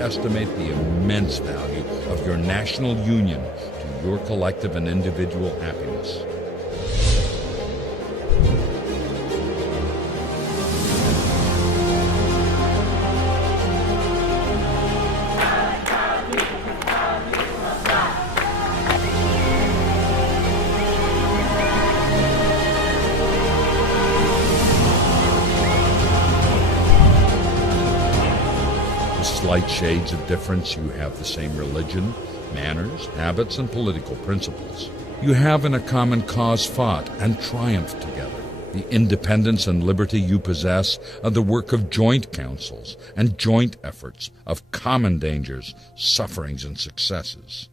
estimate the immense value of your national union to your collective and individual happiness. Slight shades of difference, you have the same religion, manners, habits, and political principles. You have in a common cause fought and triumphed together. The independence and liberty you possess are the work of joint councils and joint efforts, of common dangers, sufferings, and successes.